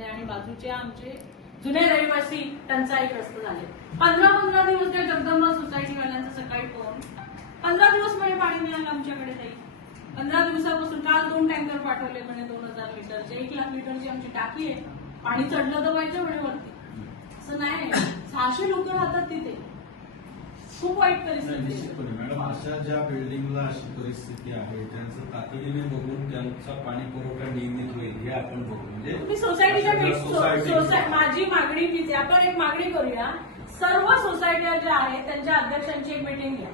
झालेलं आहे आणि बाजूचे आमचे जुने रहिवासी टंचाईग्रस्त झाले. 15 दिवस त्या जगदंबा सोसायटीवाल्यांचा सकाळी फोन, 15 दिवस म्हणे पाणी मिळालं आमच्याकडे ताई. 15 दिवसापासून काल 2 टँकर पाठवले म्हणे 2000 लिटरचे, 1 लाख लिटरची आमची टाकी आहे. पाणी चढलं तर व्हायचं म्हणे वरती. असं नाही, 600 लोक राहतात तिथे. खूप वाईट परिस्थिती. निश्चितपणे मॅडम, अशा ज्या बिल्डिंगला अशी परिस्थिती आहे त्यांचं तातडीने बघून त्यांचा पाणी पुरवठा नियमित होईल हे आपण बघू. म्हणजे तुम्ही सोसायटीच्या माझी मागणी तीच आहे. आपण एक मागणी करूया, सर्व सोसायट्या ज्या आहेत त्यांच्या अध्यक्षांची एक मिटिंग घ्या.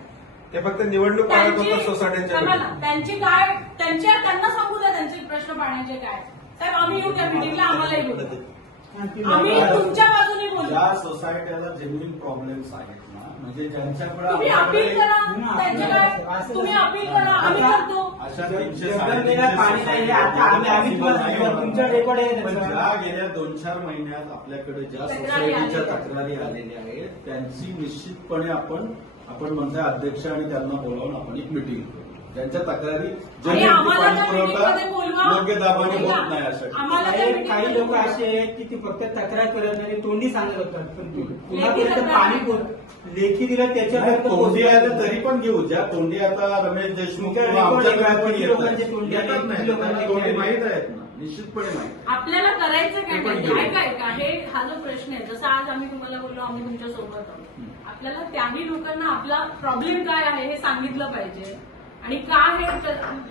ते फक्त निवडणूक आयोग होतं सोसायट्यांच्या. त्यांची काय त्यांना सांगू द्या त्यांचे प्रश्न पाण्याचे काय. साहेब आम्ही येऊ त्या मिटिंगला, आम्हालाही बोलू, आम्ही तुमच्या बाजूने बोलू. ज्या सोसायटीला जेन्युइन प्रॉब्लेम्स आहेत ना, म्हणजे ज्यांच्याकडे तुम्ही अपील करा, त्यांचे काय तुम्ही अपील करा, आम्ही करतो. अशा पाणी नाही आता आम्ही तुमच्या रेकॉर्ड आहे. ज्या गेल्या 2-4 महिन्यात आपल्याकडे ज्या सोसायटीच्या तक्रारी आलेल्या आहेत त्यांची निश्चितपणे आपण म्हणतोय अध्यक्ष आणि त्यांना बोलावून आपण एक मिटिंग करू. त्यांच्या तक्रारी योग्य दाबाने होत नाही अशा काही लोक असे आहेत की ती फक्त तक्रार करत नाही, तोंडी सांगत होतात, पण पुन्हा पाणी लेखी दिलं त्याच्यावर तोंडी आहे तरी पण घेऊ. ज्या तोंडी आता रमेश देशमुख तोंडी माहीत आहेत ना, निश्चितपणे माहीत. आपल्याला करायचं काय का हे हा जो प्रश्न आहे, जसं आज आम्ही तुम्हाला बोललो आम्ही तुमच्या सोबत आहोत, आपल्याला त्याही लोकांना आपला प्रॉब्लेम काय आहे हे सांगितलं पाहिजे. आणि काय हे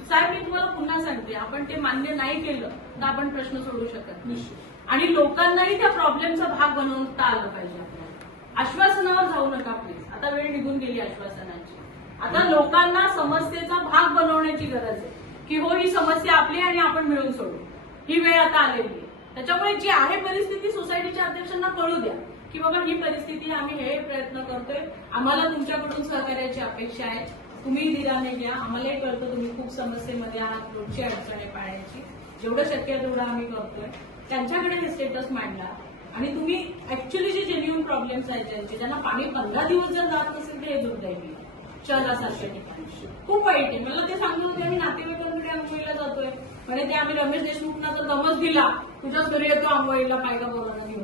साहेब मी तुम्हाला पुन्हा सांगते, आपण ते मान्य नाही केलं तर आपण प्रश्न सोडू शकत नाही. आणि लोकांनाही त्या प्रॉब्लेमचा भाग बनवता आलं पाहिजे. आपल्याला आश्वासनावर जाऊ नका प्लीज. आता वेळ निघून गेली आश्वासनाची. आता लोकांना समस्येचा भाग बनवण्याची गरज आहे की हो ही समस्या आपली आणि आपण मिळून सोडू. ही वेळ आता आलेली आहे. त्याच्यामुळे जी आहे परिस्थिती सोसायटीच्या अध्यक्षांना कळू द्या की बाबा ही परिस्थिती, आम्ही हे प्रयत्न करतोय, आम्हाला तुमच्याकडून सहकार्याची अपेक्षा आहे, तुम्ही धीराने घ्या. आम्हालाही कळतं तुम्ही खूप समस्येमध्ये आहात, रोजची अडचण आहे पाण्याची, जेवढं शक्य आहे तेवढं आम्ही करतोय. त्यांच्याकडे हे स्टेटस मांडला आणि तुम्ही ऍक्च्युअली जे जेन्युइन प्रॉब्लेम्स आहेत ज्यांना पाणी 15 दिवस जर जात नसेल तर हे दुर्दैवी आहे. शहरासारख्या ठिकाणी खूप वाईट आहे. मला ते सांगत होते आम्ही नातेवाईकांकडे आंघोळीला जातोय म्हणजे ते आम्ही रमेश देशमुखना जर दमच दिला तुझ्याच घरी येतो आंघोळीला पायका बोलायला घेऊन.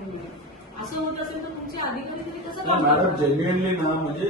असं होत असेल तर तुमचे अधिकारी तरी कसं मॅडम जेन्युइनली ना म्हणजे